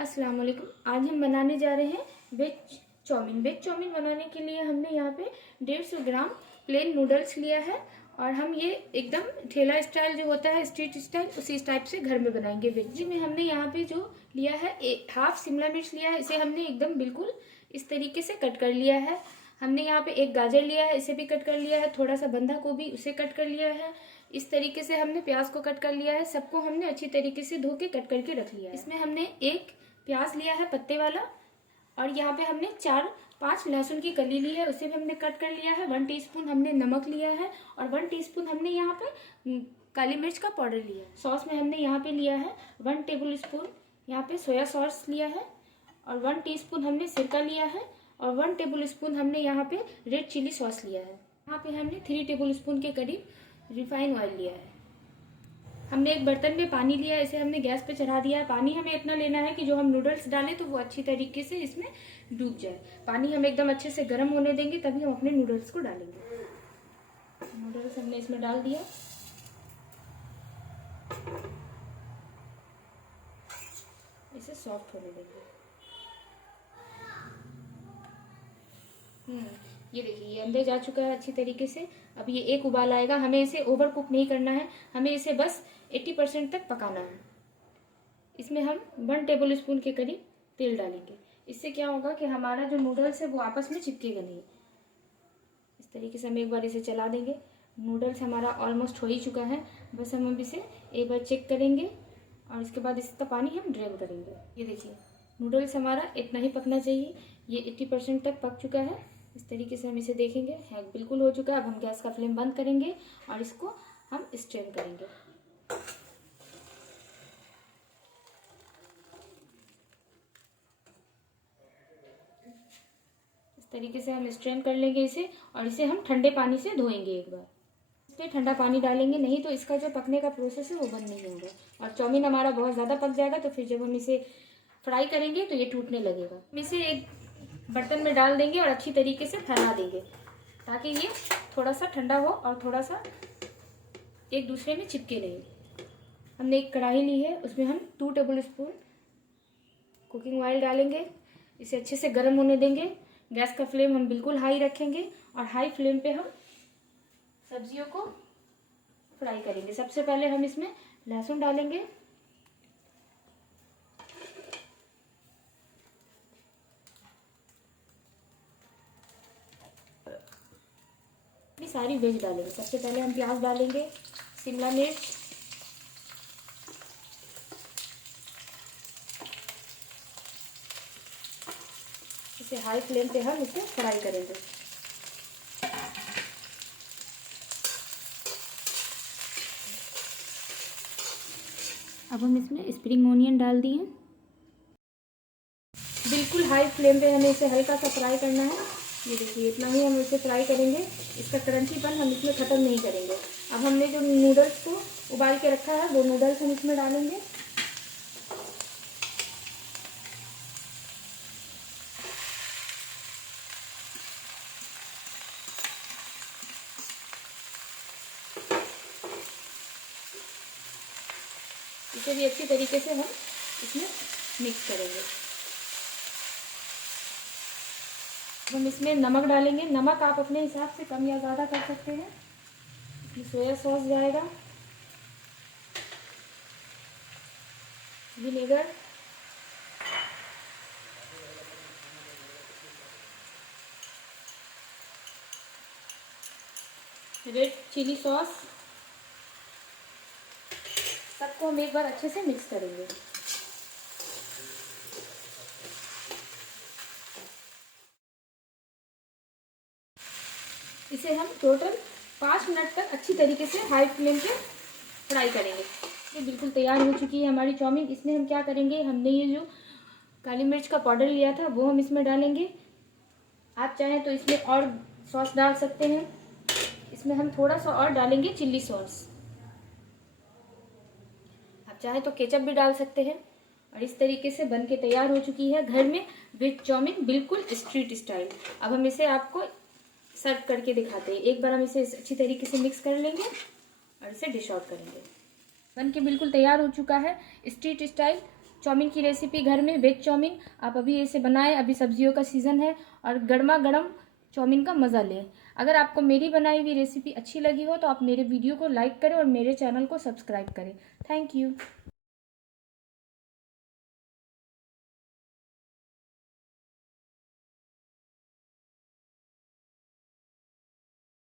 अस्सलाम वालेकुम। आज हम बनाने जा रहे हैं वेज चाउमीन। वेज चाउमीन बनाने के लिए हमने यहाँ पे 150 ग्राम प्लेन नूडल्स लिया है और हम ये एकदम ठेला स्टाइल जो होता है, स्ट्रीट स्टाइल, उसी टाइप से घर में बनाएंगे। वेज में हमने यहाँ पे जो लिया है, हाफ शिमला मिर्च लिया है। इसे हमने एकदम बिल्कुल इस तरीके से कट कर लिया है। हमने यहाँ पे एक गाजर लिया है, इसे भी कट कर लिया है। थोड़ा सा बंधा गोभी, उसे कट कर लिया है। इस तरीके से हमने प्याज को कट कर लिया है। सबको हमने अच्छी तरीके से धो के कट करके रख लिया है। इसमें हमने एक प्याज लिया है पत्ते वाला, और यहाँ पे हमने 4-5 लहसुन की कली ली है, उसे भी हमने कट कर लिया है। 1 टीस्पून हमने नमक लिया है और 1 टीस्पून हमने यहाँ पे काली मिर्च का पाउडर लिया है। सॉस में हमने यहाँ पे लिया है 1 टेबल स्पून यहाँ पे सोया सॉस लिया है और 1 टीस्पून हमने सिरका लिया है और 1 टेबल स्पून हमने यहाँ पे रेड चिली सॉस लिया है। यहाँ पे हमने 3 टेबल स्पून के करीब रिफाइन ऑयल लिया है। हमने एक बर्तन में पानी लिया है, इसे हमने गैस पे चढ़ा दिया है। पानी हमें इतना लेना है कि जो हम नूडल्स डालें तो वो अच्छी तरीके से इसमें डूब जाए। पानी हम एकदम अच्छे से गर्म होने देंगे, तभी हम अपने नूडल्स को डालेंगे। नूडल्स हमने इसमें डाल दिया। इसे सॉफ्ट होने देंगे। ये देखिए, ये अंदर जा चुका है अच्छी तरीके से। अब ये एक उबाल आएगा। हमें इसे ओवर कुक नहीं करना है, हमें इसे बस 80% तक पकाना है। इसमें हम 1 टेबल स्पून के करीब तेल डालेंगे। इससे क्या होगा कि हमारा जो नूडल्स है वो आपस में चिपकेगा नहीं। इस तरीके से हम एक बार इसे चला देंगे। नूडल्स हमारा ऑलमोस्ट हो ही चुका है, बस हम अब इसे एक बार चेक करेंगे और इसके बाद इसका पानी हम ड्रेन करेंगे। ये देखिए, नूडल्स हमारा इतना ही पकना चाहिए। ये 80% तक पक चुका है। इस तरीके से हम इसे देखेंगे, है बिल्कुल हो चुका है। अब हम गैस का फ्लेम बंद करेंगे और इसको हम स्ट्रेन करेंगे। इस तरीके से हम स्ट्रेन कर लेंगे इसे और इसे हम ठंडे पानी से धोएंगे एक बार। इस पर ठंडा पानी डालेंगे, नहीं तो इसका जो पकने का प्रोसेस है वो बंद नहीं होगा और चाउमीन हमारा बहुत ज़्यादा पक जाएगा। तो फिर जब हम इसे फ्राई करेंगे तो ये टूटने लगेगा। हम इसे एक बर्तन में डाल देंगे और अच्छी तरीके से फैला देंगे ताकि ये थोड़ा सा ठंडा हो और थोड़ा सा एक दूसरे में चिपके नहीं। हमने एक कढ़ाई ली है, उसमें हम 2 टेबल स्पून कुकिंग ऑयल डालेंगे। इसे अच्छे से गर्म होने देंगे। गैस का फ्लेम हम बिल्कुल हाई रखेंगे और हाई फ्लेम पे हम सब्जियों को फ्राई करेंगे। सबसे पहले हम इसमें लहसुन डालेंगे। सारी वेज डालेंगे। सबसे पहले हम प्याज डालेंगे, शिमला मिर्च, इसे हाई फ्लेम पे हम इसे फ्राई करेंगे। अब हम इसमें स्प्रिंग ओनियन डाल दिए। बिल्कुल हाई फ्लेम पे हमें इसे हल्का सा फ्राई करना है। ये देखिए, इतना ही हम इसे फ्राई करेंगे। इसका क्रंचीपन हम इसमें ख़त्म नहीं करेंगे। अब हमने जो नूडल्स को उबाल के रखा है वो नूडल्स हम इसमें डालेंगे। इसे भी अच्छी तरीके से हम इसमें मिक्स करेंगे। हम इसमें नमक डालेंगे। नमक आप अपने हिसाब से कम या ज़्यादा कर सकते हैं। इसमें सोया सॉस जाएगा, विनेगर, रेड चिली सॉस, सबको हम एक बार अच्छे से मिक्स करेंगे। इसे हम टोटल 5 मिनट तक अच्छी तरीके से हाई फ्लेम पे फ्राई करेंगे। ये बिल्कुल तैयार हो चुकी है हमारी चाउमीन। इसमें हम क्या करेंगे, हमने ये जो काली मिर्च का पाउडर लिया था वो हम इसमें डालेंगे। आप चाहें तो इसमें और सॉस डाल सकते हैं। इसमें हम थोड़ा सा और डालेंगे चिल्ली सॉस। आप चाहें तो केचप भी डाल सकते हैं। और इस तरीके से बन के तैयार हो चुकी है घर में वेज चाउमीन, बिल्कुल स्ट्रीट स्टाइल। अब हम इसे आपको सर्व करके दिखाते हैं। एक बार हम इसे अच्छी तरीके से मिक्स कर लेंगे और इसे डिश आउट करेंगे। बन के बिल्कुल तैयार हो चुका है स्ट्रीट स्टाइल चाउमीन की रेसिपी घर में, वेज चाउमीन आप अभी इसे बनाएं, अभी सब्जियों का सीज़न है और गर्मा गर्म चाउमीन का मज़ा लें। अगर आपको मेरी बनाई हुई रेसिपी अच्छी लगी हो तो आप मेरे वीडियो को लाइक करें और मेरे चैनल को सब्सक्राइब करें। Thank you.